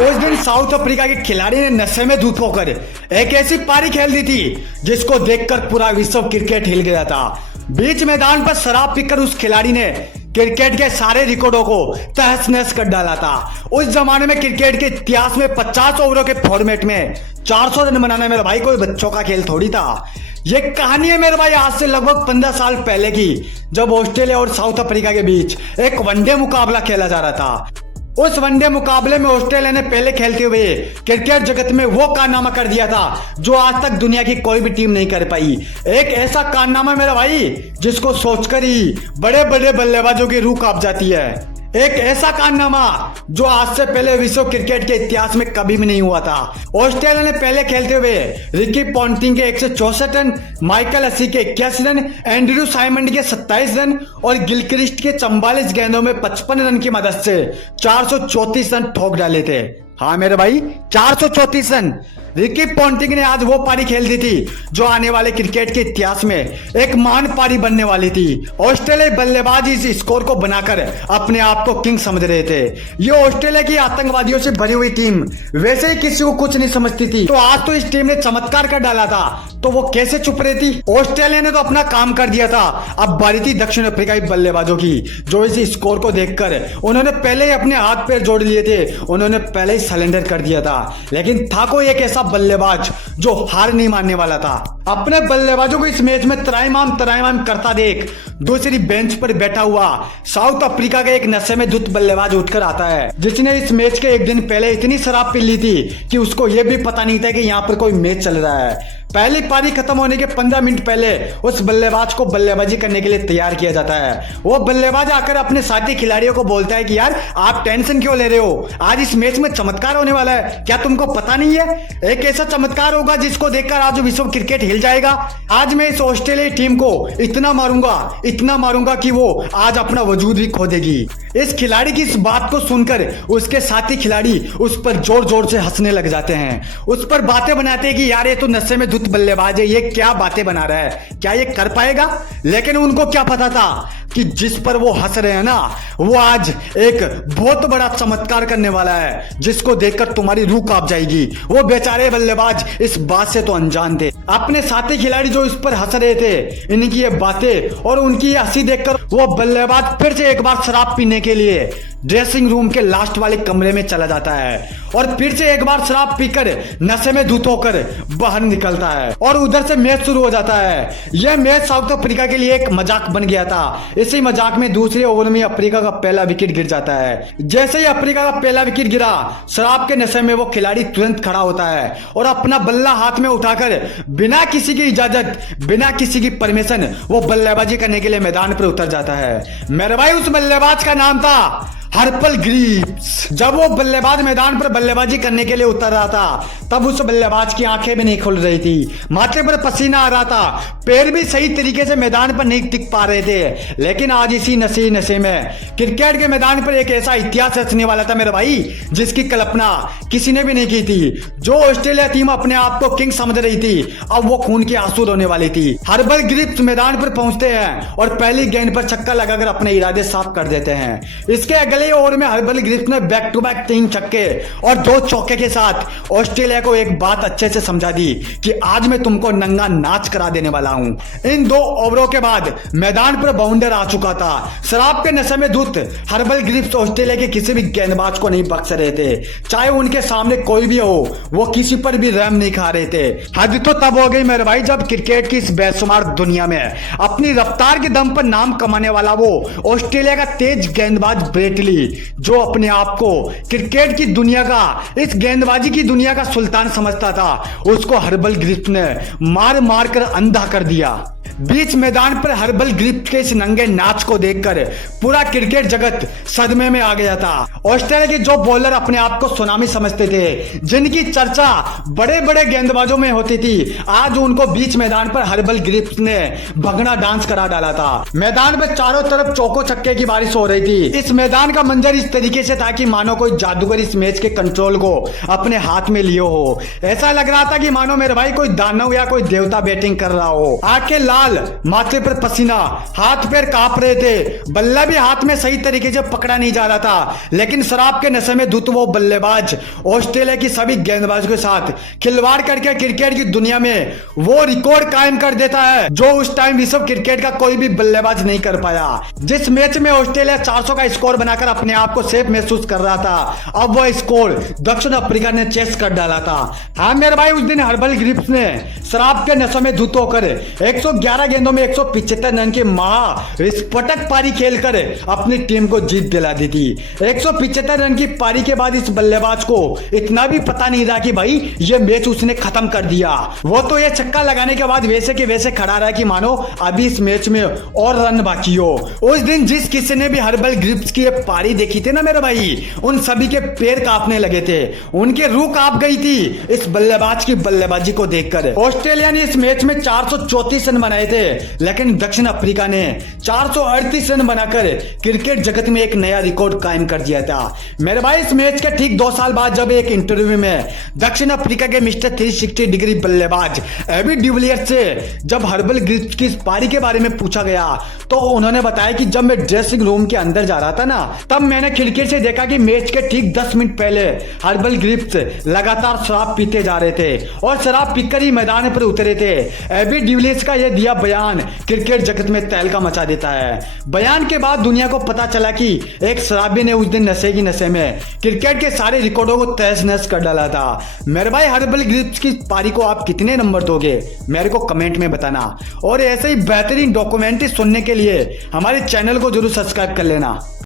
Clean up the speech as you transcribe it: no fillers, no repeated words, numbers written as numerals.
उस दिन south Africa के खिलाड़ी ने नशे में धुत होकर एक ऐसी पारी खेल दी थी जिसको देखकर पूरा विश्व क्रिकेट हिल गया था। बीच मैदान पर शराब पीकर उस खिलाड़ी ने क्रिकेट के सारे रिकॉर्डों को तहस नहस कर डाला था। उस जमाने में क्रिकेट के इतिहास में 50 ओवरों के फॉर्मेट में 400 रन बनाना मेरे भाई कोई बच्चों का खेल थोड़ी था। ये कहानी है मेरे भाई आज से लगभग 15 साल पहले की, जब ऑस्ट्रेलिया और साउथ अफ्रीका के बीच एक वनडे मुकाबला खेला जा रहा था। उस वनडे मुकाबले में ऑस्ट्रेलिया ने पहले खेलते हुए क्रिकेट जगत में वो कारनामा कर दिया था जो आज तक दुनिया की कोई भी टीम नहीं कर पाई। एक ऐसा कारनामा मेरा भाई जिसको सोचकर ही बड़े बड़े बल्लेबाजों की रूह कांप जाती है। एक ऐसा कारनामा जो आज से पहले विश्व क्रिकेट के इतिहास में कभी भी नहीं हुआ था। ऑस्ट्रेलिया ने पहले खेलते हुए रिकी पॉन्टिंग के 164 रन, माइकल हसी के 81 रन, एंड्रयू साइमंड के 27 रन और गिलक्रिस्ट के 44 गेंदों में 55 रन की मदद से 434 रन ठोक डाले थे। हाँ मेरे भाई 434 रन। रिकी पॉन्टिंग ने आज वो पारी खेल दी थी जो आने वाले क्रिकेट के इतिहास में एक महान पारी बनने वाली थी। ऑस्ट्रेलियाई बल्लेबाज इस स्कोर को बनाकर अपने आप को किंग समझ रहे थे। ये ऑस्ट्रेलिया की आतंकवादियों से भरी हुई टीम वैसे ही किसी को कुछ नहीं समझती थी, तो आज तो इस टीम ने चमत्कार कर डाला था, तो वो कैसे चुप रही थी। ऑस्ट्रेलिया ने तो अपना काम कर दिया था। अब बारी थी दक्षिण अफ्रीकाई बल्लेबाजों की, जो इस स्कोर को देखकर उन्होंने पहले ही अपने हाथ पैर जोड़ लिए थे, उन्होंने पहले ही सरेंडर कर दिया था। लेकिन था कोई एक ऐसा बल्लेबाज जो हार नहीं मानने वाला था। अपने बल्लेबाजों को इस मैच में तराइमाम करता देख दूसरी बेंच पर बैठा हुआ साउथ अफ्रीका का एक नशे में धुत बल्लेबाज उठकर आता है, जिसने इस मैच के एक दिन पहले इतनी शराब पी ली थी कि उसको यह भी पता नहीं था कि यहाँ पर कोई मैच चल रहा है। पहली पारी खत्म होने के 15 मिनट पहले उस बल्लेबाज को बल्लेबाजी करने के लिए तैयार किया जाता है। वो बल्लेबाज आकर अपने साथी खिलाड़ियों को बोलता है कि यार आप टेंशन क्यों ले रहे हो, आज इस मैच में चमत्कार होने वाला है, क्या तुमको पता नहीं है? एक ऐसा चमत्कार होगा जिसको देखकर आज विश्व क्रिकेट हिल जाएगा। आज मैं इस ऑस्ट्रेलियाई टीम को इतना मारूंगा कि वो आज अपना वजूद भी खो देगी। इस खिलाड़ी की इस बात को सुनकर उसके साथी खिलाड़ी उस पर जोर जोर से हंसने लग जाते हैं, उस पर बातें बनाते हैं कि यार ये तो नशे में धुत बल्लेबाज है, ये क्या बातें बना रहा है, क्या ये कर पाएगा? लेकिन उनको क्या पता था कि जिस पर वो हंस रहे हैं ना, वो आज एक बहुत बड़ा चमत्कार करने वाला है जिसको देखकर तुम्हारी रूह कांप जाएगी। वो बेचारे बल्लेबाज इस बात से तो अनजान थे। अपने साथी खिलाड़ी जो इस पर हंस रहे थे, इनकी ये बातें और उनकी ये हंसी देखकर वो बल्लेबाज फिर से एक बार शराब पीने के लिए ड्रेसिंग रूम के लास्ट वाले कमरे में चला जाता है और फिर से एक बार शराब पीकर नशे में धुत होकर बाहर निकलता है और उधर से मैच शुरू हो जाता है। यह मैच साउथ अफ्रीका के लिए एक मजाक बन गया था। इसी मजाक में दूसरे ओवर में अफ्रीका का पहला विकेट गिर जाता है। जैसे ही अफ्रीका का पहला विकेट गिरा, शराब के नशे में वो खिलाड़ी तुरंत खड़ा होता है और अपना बल्ला हाथ में उठाकर बिना किसी की इजाजत, बिना किसी की परमिशन वो बल्लेबाजी करने के लिए मैदान पर उतर जाता है। मेरे भाई उस बल्लेबाज का नाम था हर्पल ग्रिप्स। जब वो बल्लेबाज मैदान पर बल्लेबाजी करने के लिए उतर रहा था, तब उस बल्लेबाज की आंखें भी नहीं खुल रही थी, माथे पर पसीना आ रहा था, पैर भी सही तरीके से मैदान पर नहीं टिक पा रहे थे। लेकिन आज इसी नशे में क्रिकेट के मैदान पर एक ऐसा इतिहास रचने वाला था मेरे भाई जिसकी कल्पना किसी ने भी नहीं की थी। जो ऑस्ट्रेलिया टीम अपने आप को किंग समझ रही थी, अब वो खून के आंसू रोने वाली थी। हर्पल ग्रिप्स मैदान पर पहुंचते हैं और पहली गेंद पर छक्का लगाकर अपने इरादे साफ कर देते हैं। इसके अगले ओवर में हर्पल ग्रिप्स ने बैक टू बैक 3 छक्के और 2 चौके के साथ ऑस्ट्रेलिया को एक बात अच्छे से समझा दी कि आज मैं तुमको नंगा नाच करा देने वाला हूं। इन 2 ओवरों के बाद मैदान पर बाउंडर आ चुका था। शराब के नशे में धुत हर्पल ग्रिप्स ऑस्ट्रेलिया के किसी भी गेंदबाज को नहीं बख्श रहे थे, चाहे उनके सामने कोई भी हो, वो किसी पर भी रहम नहीं खा रहे थे। हद तो तब हो गई मेरे भाई जब क्रिकेट की इस बेशुमार दुनिया में अपनी रफ्तार के दम पर नाम कमाने वाला वो ऑस्ट्रेलिया का तेज गेंदबाज ब्रेट ली, जो अपने आप को क्रिकेट की दुनिया का, इस गेंदबाजी की दुनिया का सुल्तान समझता था, उसको हर्पल ग्रिप्स ने मार मार कर अंधा कर दिया। बीच मैदान पर हर्पल ग्रिप्स के इस नंगे नाच को देखकर पूरा क्रिकेट जगत सदमे में आ गया था। ऑस्ट्रेलिया के जो बॉलर अपने आप को सुनामी समझते थे, जिनकी चर्चा बड़े बड़े गेंदबाजों में होती थी, आज उनको बीच मैदान पर हर्पल ग्रिप्स ने भगना डांस करा डाला था। मैदान में चारों तरफ चौको छक्के की बारिश हो रही थी। इस मैदान का मंजर इस तरीके से था कि मानो कोई जादूगर इस मैच के कंट्रोल को अपने हाथ में लिए हो। ऐसा लग रहा था कि मानो मेरे भाई कोई दानव या कोई देवता बैटिंग कर रहा हो। आंखें लाल लाल, माथे पर पसीना, हाथ पैर कांप रहे थे, बल्ला भी हाथ में सही तरीके से पकड़ा नहीं जा रहा था। लेकिन शराब के नशे में धुत वो बल्लेबाज ऑस्ट्रेलिया की सभी गेंदबाजों के साथ खिलवाड़ करके क्रिकेट की दुनिया में वो रिकॉर्ड कायम कर देता है जो उस टाइम विश्व क्रिकेट का कोई भी बल्लेबाज नहीं कर पाया। जिस मैच में ऑस्ट्रेलिया 400 का स्कोर बनाकर अपने आप को सेफ महसूस कर रहा था, अब वह स्कोर दक्षिण अफ्रीका ने चेस कर डाला था। हाँ मेरे भाई, उस दिन हर्बल ग्रिफ्स ने शराब के नशे में धुत होकर 111 गेंदों में 175 रन की महास्फोटक पारी खेलकर अपनी टीम को जीत दिला दी थी। 175 रन की पारी के बाद इस बल्लेबाज को इतना भी पता नहीं था कि भाई ये मैच उसने खत्म कर दिया। वो तो ये छक्का लगाने के बाद वैसे के वैसे खड़ा रहा कि मानो अभी इस मैच में और रन बाकी हो। उस दिन जिस किसी ने भी हर्बल ग्रिफ्स की ये पारी देखी थी ना मेरे भाई, उन सभी के पैर कांपने लगे थे, उनकी रूह कांप गई थी इस बल्लेबाज की बल्लेबाजी को देखकर। ऑस्ट्रेलिया ने इस मैच में 434 रन बनाए थे, लेकिन दक्षिण अफ्रीका ने 438 रन बनाकर क्रिकेट जगत में एक नया रिकॉर्ड कायम कर दिया था। मेरे भाई, इस मैच के ठीक 2 साल बाद जब एक इंटरव्यू में दक्षिण अफ्रीका के मिस्टर 360 डिग्री बल्लेबाज एबी डिविलियर्स से जब हर्बल ग्रिफ्स की पारी के बारे में पूछा गया तो उन्होंने बताया कि जब मैं ड्रेसिंग रूम के अंदर जा रहा था ना, तब मैंने खिड़की से देखा कि मैच के ठीक 10 मिनट पहले हर्बल ग्रिफ्स लगातार शराब पीते जा रहे थे और शराब पीकर ही मैदान पर उतरे थे। एबी डिविलियर्स का यह दिया बयान क्रिकेट जगत में तहलका मचा देता है। बयान के बाद दुनिया को पता चला कि एक शराबी ने उस दिन नशे की नशे में क्रिकेट के सारे रिकॉर्डों को तहस नहस कर डाला था। मेरे भाई, हर्बल ग्रिफ्स की पारी को आप कितने नंबर दोगे मेरे को कमेंट में बताना, और ऐसे ही बेहतरीन डॉक्यूमेंट्री सुनने के लिए हमारे चैनल को जरूर सब्सक्राइब कर लेना।